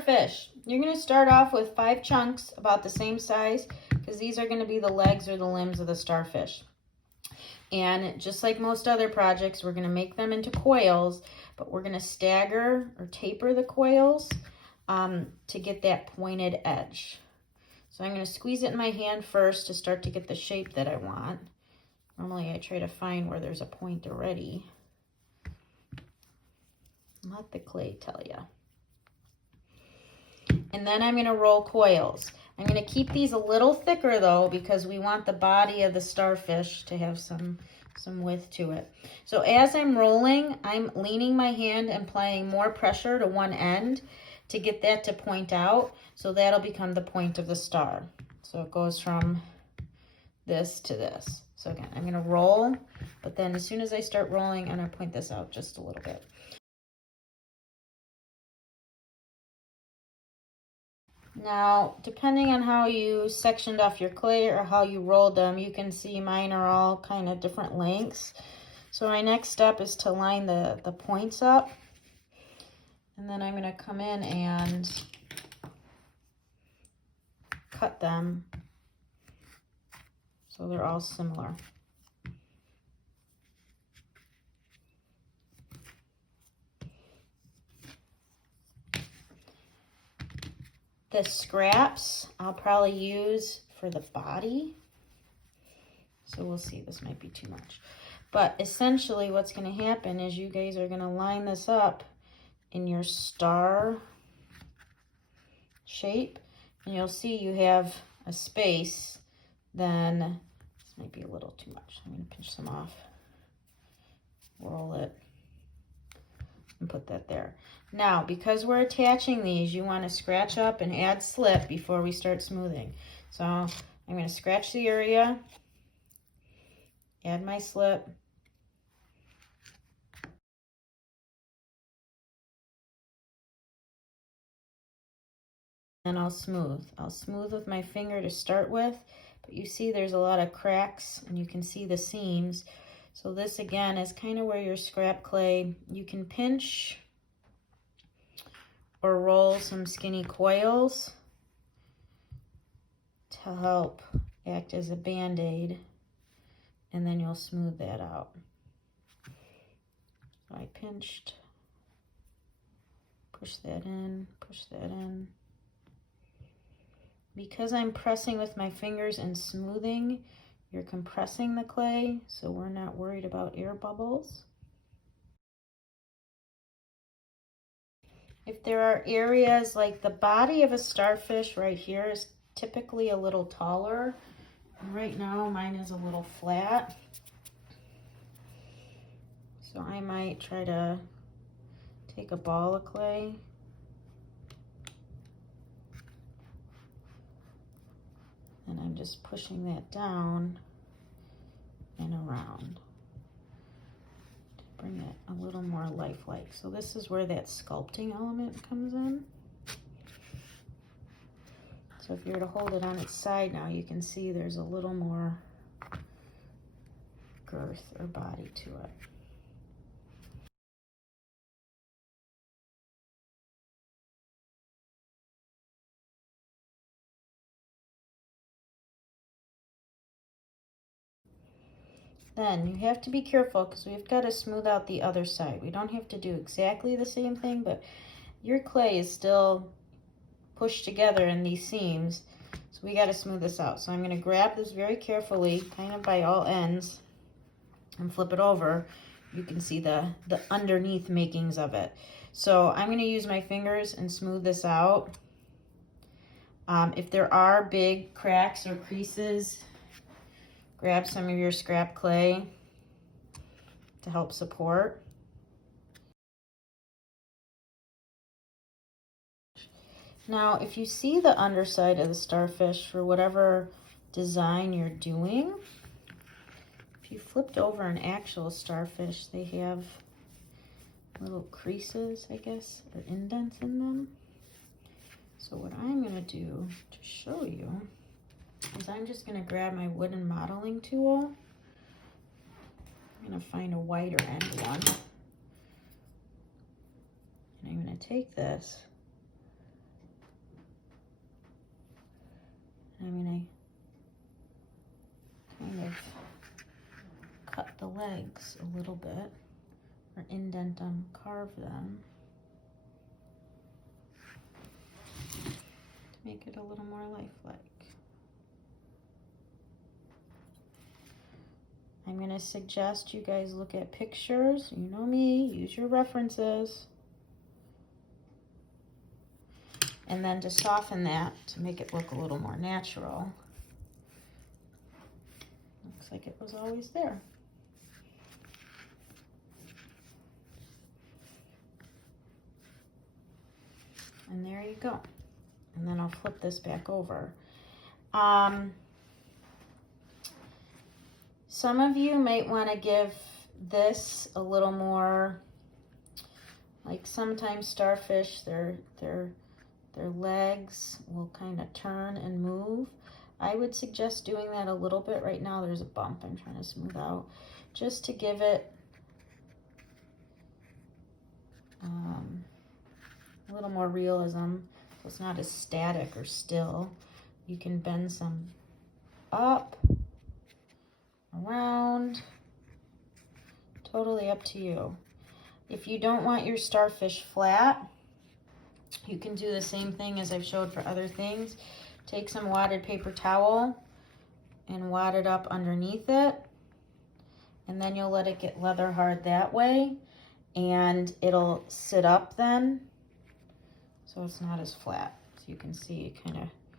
Fish. You're going to start off with 5 chunks about the same size because these are going to be the legs or the limbs of the starfish. And just like most other projects, we're going to make them into coils, but we're going to stagger or taper the coils to get that pointed edge. So I'm going to squeeze it in my hand first to start to get the shape that I want. Normally I try to find where there's a point already. Let the clay tell you. And then I'm going to roll coils. I'm going to keep these a little thicker though because we want the body of the starfish to have some width to it. So as I'm rolling, I'm leaning my hand and applying more pressure to one end to get that to point out. So that'll become the point of the star. So it goes from this to this. So again, I'm going to roll, but then as soon as I start rolling, I'm going to point this out just a little bit. Now, depending on how you sectioned off your clay or how you rolled them, you can see mine are all kind of different lengths. So my next step is to line the points up. And then I'm going to come in and cut them so they're all similar. The scraps I'll probably use for the body. So we'll see, this might be too much. But essentially what's going to happen is you guys are going to line this up in your star shape. And you'll see you have a space. Then this might be a little too much. I'm going to pinch some off. Roll it. And put that there. Now, because we're attaching these, you want to scratch up and add slip before we start smoothing. So I'm going to scratch the area, add my slip, and I'll smooth. I'll smooth with my finger to start with, but you see there's a lot of cracks and you can see the seams. So this again is kind of where your scrap clay, you can pinch or roll some skinny coils to help act as a band-aid, and then you'll smooth that out. So I pinched, push that in, push that in. Because I'm pressing with my fingers and smoothing, you're compressing the clay, so we're not worried about air bubbles. If there are areas like the body of a starfish right here is typically a little taller. Right now mine is a little flat. So I might try to take a ball of clay and I'm just pushing that down and around. Bring it a little more lifelike. So this is where that sculpting element comes in. So if you were to hold it on its side now, you can see there's a little more girth or body to it. Then you have to be careful because we've got to smooth out the other side. We don't have to do exactly the same thing, but your clay is still pushed together in these seams. So we got to smooth this out. So I'm going to grab this very carefully, kind of by all ends, and flip it over. You can see the underneath makings of it. So I'm going to use my fingers and smooth this out. If there are big cracks or creases, grab some of your scrap clay to help support. Now, if you see the underside of the starfish for whatever design you're doing, if you flipped over an actual starfish, they have little creases, I guess, or indents in them. So what I'm going to do to show you is I'm just going to grab my wooden modeling tool. I'm going to find a wider end one. And I'm going to take this I'm going to kind of cut the legs a little bit, or indent them, carve them, to make it a little more lifelike. I'm going to suggest you guys look at pictures. You know me, use your references. And then to soften that, to make it look a little more natural. Looks like it was always there. And there you go. And then I'll flip this back over. Some of you might want to give this a little more, like sometimes starfish, their legs will kind of turn and move. I would suggest doing that a little bit. Right now there's a bump I'm trying to smooth out, just to give it a little more realism, so it's not as static or still. You can bend some up, around, totally up to you. If you don't want your starfish flat, you can do the same thing as I've showed for other things. Take some wadded paper towel and wad it up underneath it, and then you'll let it get leather hard that way, and it'll sit up then, so it's not as flat. So you can see it kind of